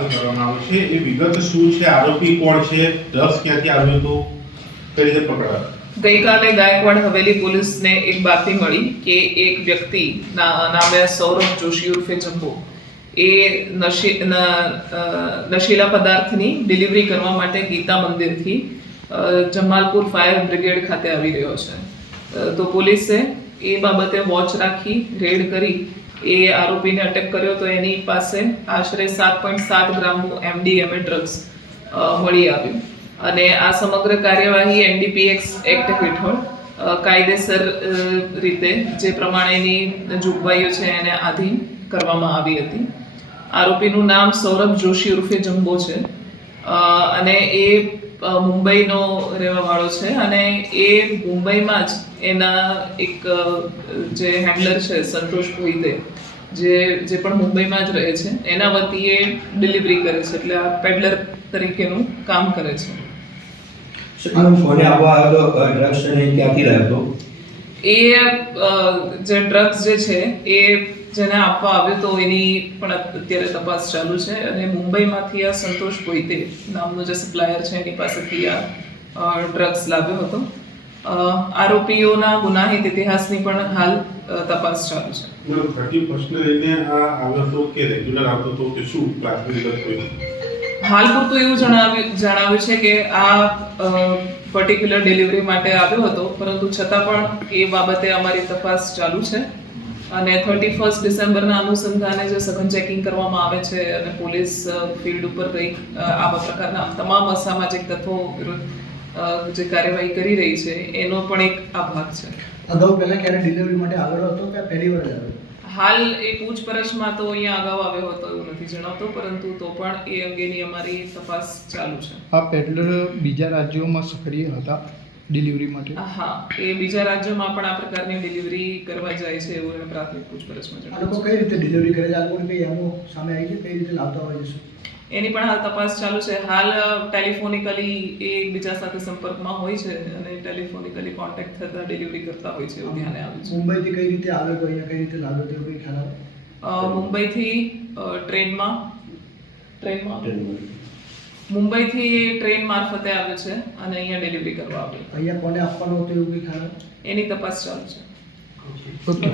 સાથે કરવામાં આવે છે એ વિગત શું છે, આરોપી કોણ છે, ડ્રગ્સ ક્યાંથી આવ્યું હતું, કઈ રીતે પકડાયો? ગઈકાલે ગાયકવાડ હવેલી પોલીસને એક બાતમી મળી કે એક વ્યક્તિ નામે સૌરભ જોશી ઉર્ફે જંબો એ નશીલા પદાર્થની ડિલિવરી કરવા માટે ગીતા મંદિરથી જમાલપુર ફાયર બ્રિગેડ ખાતે આવી રહ્યો છે. તો પોલીસે એ બાબતે વોચ રાખી રેડ કરી એ આરોપીને અટક કર્યો. તો એની પાસે આશરે 7.7 ગ્રામનું MDMA ડ્રગ્સ મળી આવ્યું અને આ સમગ્ર કાર્યવાહી NDPX એક્ટ હેઠળ કાયદેસર રીતે જે પ્રમાણેની જોગવાઈઓ છે એને આધીન કરવામાં આવી હતી. આરોપીનું નામ સૌરભ જોશી ઉર્ફે જંબો છે અને એ મુંબઈનો રહેવાવાળો છે અને એ મુંબઈમાં જ એના એક જે હેન્ડલર છે સંતોષ ભોઈતે જે પણ મુંબઈમાં જ રહે છે એના વતી એ ડિલિવરી કરે છે, એટલે આ પેડલર તરીકેનું કામ કરે છે. એ જે ડ્રગ્સ જે છે એ જેને આપવા આવ્યો તો એની પણ અત્યારે તપાસ ચાલુ છે અને મુંબઈમાંથી આ સંતોષ ભોઈતે નામનો જે સપ્લાયર છે એની પાસેથી આ ડ્રગ્સ લાવ્યો હતો. આરોપીઓના ગુનાહિત ઇતિહાસની પણ હાલ તપાસ ચાલુ છે. 31st લઈને આ આવ્યો હતો કે રેગ્યુલર આવતો હતો કે શું પ્રાથમિક કોઈ? હાલ પૂરતું એવું જણાવ્યું છે કે આ પર્ટિક્યુલર ડિલિવરી માટે આવ્યો હતો, પરંતુ છતાં પણ એ બાબતે અમારી તપાસ ચાલુ છે અને 31 ડિસેમ્બરના અનુસંધાને જે સઘન ચેકિંગ કરવામાં આવે છે અને પોલીસ ફિલ્ડ ઉપર ગઈ આવા પ્રકારના તમામ અસામાજિક તત્વો વિરુદ્ધ જે કાર્યવાહી કરી રહી છે એનો પણ એક આ ભાગ છે. અગાઉ પહેલા ક્યારે ડિલિવરી માટે આગળ હતો કે પહેલી વાર આવ્યો? હાલ એ પૂછપરછમાં તો અહીંયા અગાઉ આવ્યો હતો એવું નથી જણાવતો, પરંતુ તો પણ એ અંગેની અમારી તપાસ ચાલુ છે. આ પેડલર બીજા રાજ્યોમાં સક્રિય હતા ડિલિવરી માટે? હા, એ બીજા રાજ્યોમાં પણ આ પ્રકારની ડિલિવરી કરવા જાય છે એવું એને પ્રાથમિક પૂછપરછમાં આ લોકો કઈ રીતે ડિલિવરી કરે છે? આ લોકો કઈ એમો સામે આવી છે, કઈ રીતે લાવતા હોય છે? એની પણ હાલ તપાસ ચાલુ છે. હાલ ટેલિફોનિકલી એ એકબીજા સાથે સંપર્કમાં હોય છે અને ટેલિફોનિકલી કોન્ટેક્ટ થતા ડિલિવરી કરતા હોય છે એવું ધ્યાને આવ્યું છે. મુંબઈથી કઈ રીતે આવે તો અહીંયા કઈ રીતે લાવ્યો તો કોઈ ખ્યાલ આવે? મુંબઈથી મુંબઈથી ટ્રેન મારફતે આવે છે અને અહીંયા ડિલિવરી કરવા આવે. અહીંયા કોને આપવાનો હતો એવું કઈ ખ્યાલ આવે? એની તપાસ ચાલુ છે. ઓકે.